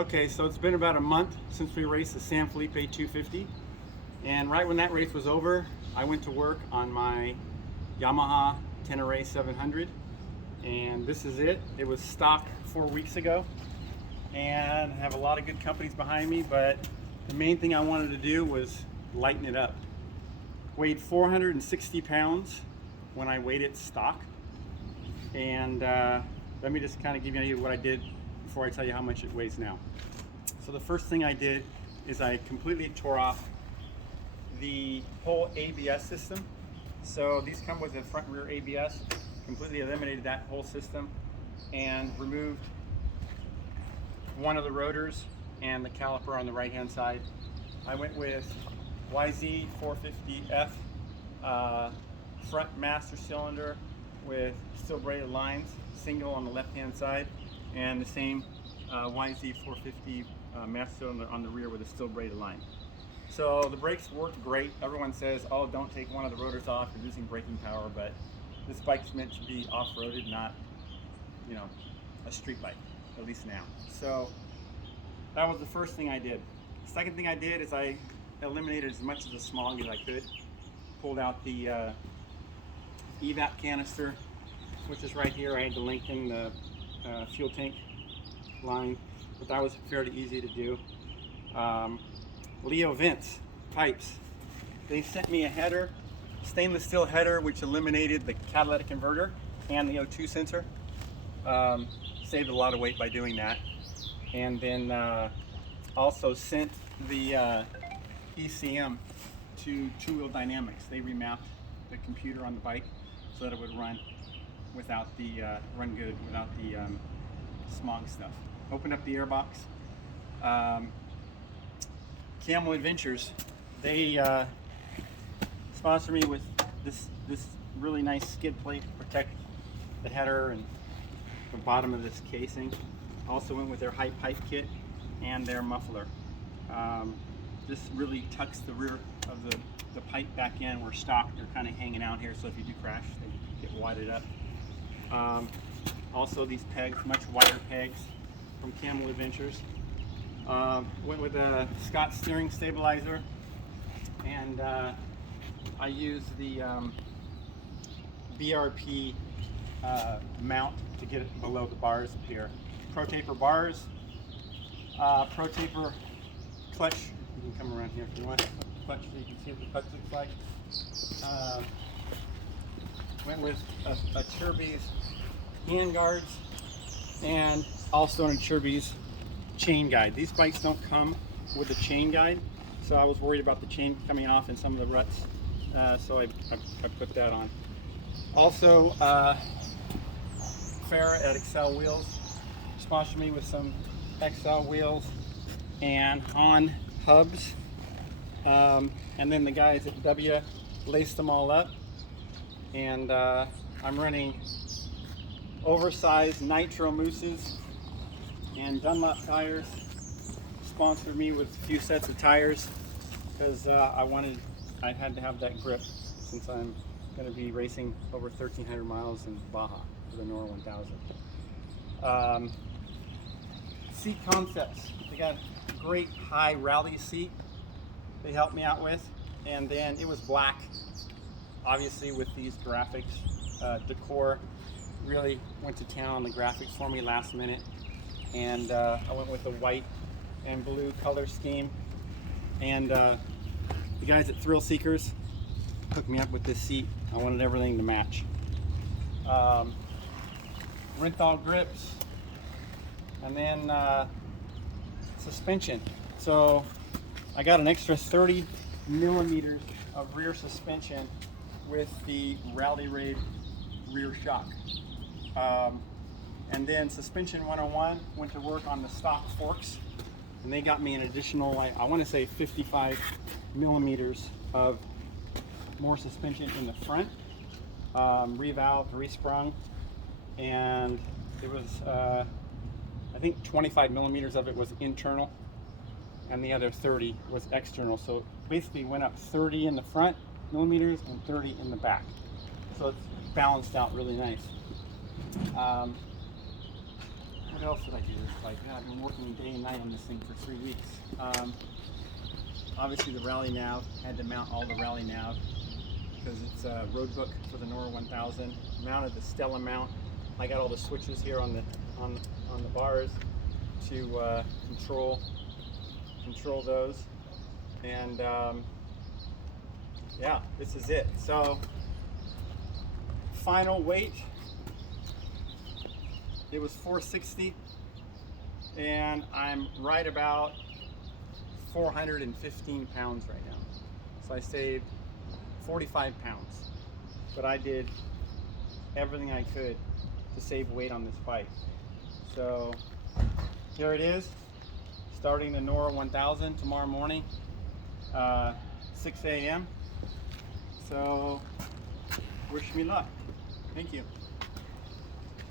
Okay, so it's been about a month since we raced the San Felipe 250, and right when that race was over, I went to work on my Yamaha Tenere 700, and this is it. It was stock 4 weeks ago, and I have a lot of good companies behind me, but the main thing I wanted to do was lighten it up. Weighed 460 pounds when I weighed it stock, and let me just kind of give you an idea of what I did before I tell you how much it weighs now. So the first thing I did is I completely tore off the whole ABS system. So these come with a front and rear ABS. Completely eliminated that whole system and removed one of the rotors and the caliper on the right hand side. I went with YZ 450F front master cylinder with steel braided lines, single on the left hand side, and the same YZ 450 master cylinder on the rear with a steel braided line. So the brakes worked great. Everyone says, oh, don't take one of the rotors off, you're losing braking power, but this bike's meant to be off-roaded, not, you know, a street bike, at least now. So that was the first thing I did. Second thing I did is I eliminated as much of the smog as I could. Pulled out the evap canister, which is right here. I had to lengthen the fuel tank line, but that was fairly easy to do. Leo vents, pipes. They sent me a header, stainless steel header, which eliminated the catalytic converter and the O2 sensor. Saved a lot of weight by doing that. And then also sent the ECM to Two Wheel Dynamics. They remapped the computer on the bike so that it would run without the run good without the smog stuff. Opened up the airbox. Camel Adventures, they sponsored me with this really nice skid plate to protect the header and the bottom of this casing. Also went with their high pipe kit and their muffler. This really tucks the rear of the pipe back in. Where stock, they're kind of hanging out here, so if you do crash, they get wadded up. Also these pegs, much wider pegs from Camel Adventures. Went with a Scott steering stabilizer, and I used the BRP mount to get it below the bars up here. Pro Taper bars, Pro Taper clutch. You can come around here if you want. Clutch, so you can see what the clutch looks like. Went with a Chirby's hand guards, and also a Chirby's chain guide. These bikes don't come with a chain guide, so I was worried about the chain coming off in some of the ruts, so I put that on. Also, Farah at Excel Wheels sponsored me with some Excel wheels and Han hubs, and then the guys at W laced them all up, and I'm running oversized nitro mousses, and Dunlop tires sponsored me with a few sets of tires because I had to have that grip since I'm going to be racing over 1,300 miles in Baja for the Norra 1000. Seat Concepts, they got a great high rally seat they helped me out with, and then it was black, obviously, with these graphics. Decor really went to town on the graphics for me last minute, and I went with the white and blue color scheme, and the guys at Thrill Seekers hooked me up with this seat. I wanted everything to match. Renthal grips, and then suspension. So I got an extra 30 millimeters of rear suspension with the Rally Raid rear shock. And then Suspension 101 went to work on the stock forks, and they got me an additional, I want to say 55 millimeters of more suspension in the front, revalved, resprung, and it was, I think 25 millimeters of it was internal, and the other 30 was external. So it basically went up 30 in the front millimeters and 30 in the back. So it's balanced out really nice. What else did I do this bike? Yeah, I've been working day and night on this thing for 3 weeks. Obviously the rally nav, had to mount all the rally nav because it's a road book for the Norra 1000. Mounted the Stella mount. I got all the switches here on the bars to control those. And yeah, this is it. So final weight, it was 460, and I'm right about 415 pounds right now. So I saved 45 pounds, but I did everything I could to save weight on this bike. So here it is, starting the Norra 1000 tomorrow morning, 6 a.m. So wish me luck. Thank you.